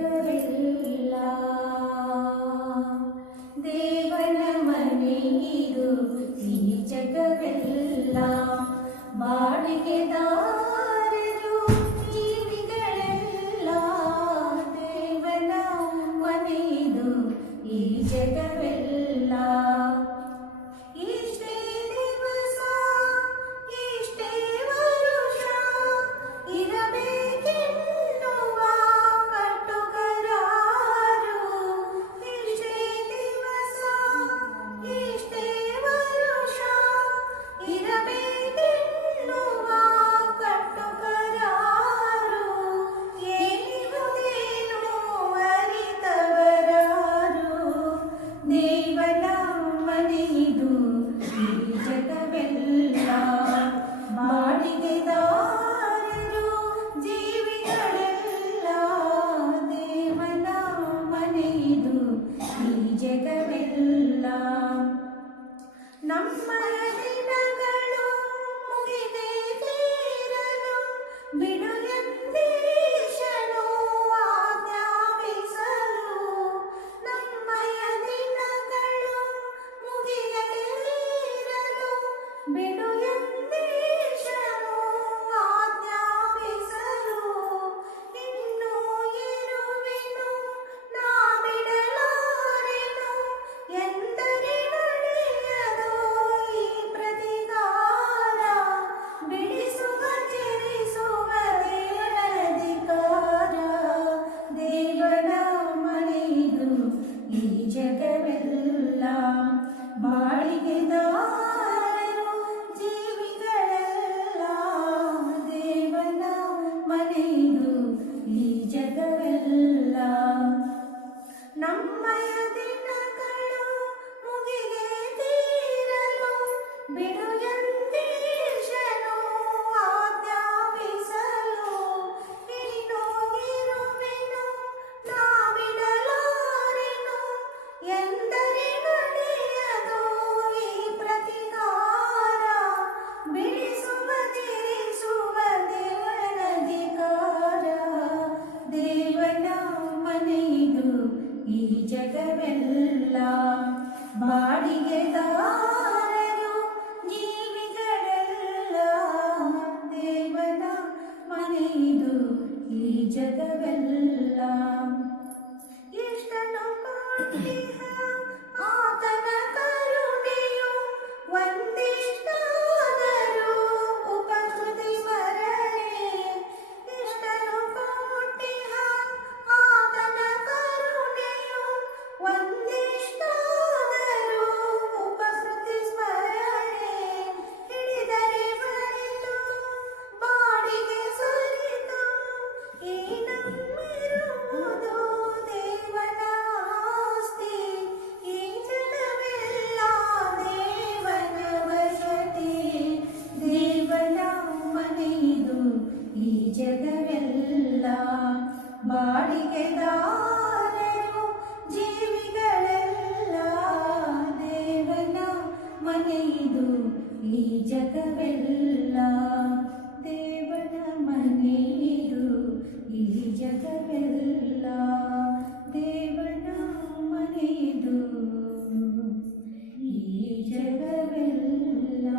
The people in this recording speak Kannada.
ಜಗವೆಲ್ಲ ದೇವನ ಮನೆಯಿದು ಈ ಜಗವೆಲ್ಲ ಬಾಡಿಗೆದಾರರು ಜೀವಿಗಳೆಲ್ಲ ದೇವನ ಮನೆಯಿದು ಈ ಜಗವೆಲ್ಲ ಬಾಡಿಗೆದಾರರು ಜೀವಿಗಳೆಲ್ಲ ದೇವನ ಮನೆಯಿದು ಈ ಜಗವೆಲ್ಲ ನಮ್ಮಯ ದಿನಗಳು ಮುಗಿದೆ ತೀರಲು ಬಿಡು ಎಂದೀಶನು ಆಜ್ಞಾಪಿಸಲು ನಮ್ಮಯ ದಿನಗಳು ಮುಗಿದೆ ತೀರಲು ಬಿಡು ಜಗವೆಲ್ಲ ಬಾಡಿಗೆದಾರರು ಜೀವಿಗಳೆಲ್ಲ ದೇವನ ಮನೆಯಿದು ಈ ಜಗವೆಲ್ಲ ನಮ್ಮಯ ದಿನಗಳು ಮುಗಿಗೆ ತೀರಲು ಬಿಡು ಎಂದೀಶನು ಆಜ್ಞಾಪಿಸಲು ಇನ್ನು ಇರುವೆನು ನಾ ಬಿಡಲಾರೆನು ಎಂದರೆ ನಡೆಯದು ಈ ಪ್ರತಿಕಾರ ಬಿಡಿಸುವ ತೀರಿಸುವ ದೇವನಧಿಕಾರ ದೇವನ ಮನೆಯಿದು ಈ ಜಗವೆಲ್ಲ ಬಾಡಿಗೆದಾರರು ಜೀವಿಗಳೆಲ್ಲ ದೇವನ ಮನೆಯಿದು ಈ ಜಗವೆಲ್ಲ ಎಷ್ಟನ್ನು ಕೊಟ್ಟಿಹ ಆತನ ಕರುಣೆಯು ಒಂದಿಷ್ಟಾದರೂ ಉಪಕೃತಿ ಮರಳೆ ಎಷ್ಟನ್ನು ಕೊಟ್ಟಿಹ ಆತನ ಕರುಣೆಯು ಒಂದಿಷ್ಟಾದರೂ ಉಪಕೃತಿ ಸ್ಮರಣೆ ಹಿಡಿದರೆ ಬರಿತು ಬಾಡಿಗೆ ಸರಿತು ಈ ನಮ್ಮಿರುವುದು ದೇವನ ಆಸ್ತಿ ಈ ಜಗವೆಲ್ಲ ದೇವನ ವಸತಿ ದೇವನ ಮನೆಯಿದು ಈ ಜಗವೆಲ್ಲ ಬಾಡಿಗೆದಾರರು ಜೀವಿಗಳೆಲ್ಲ ದೇವನ ಮನೆಯಿದು ಈ ಜಗವೆಲ್ಲ ದೇವನ ಮನೆಯಿದು ಈ ಜಗವೆಲ್ಲ ದೇವನ ಮನೆಯಿದು ಈ ಜಗವೆಲ್ಲ.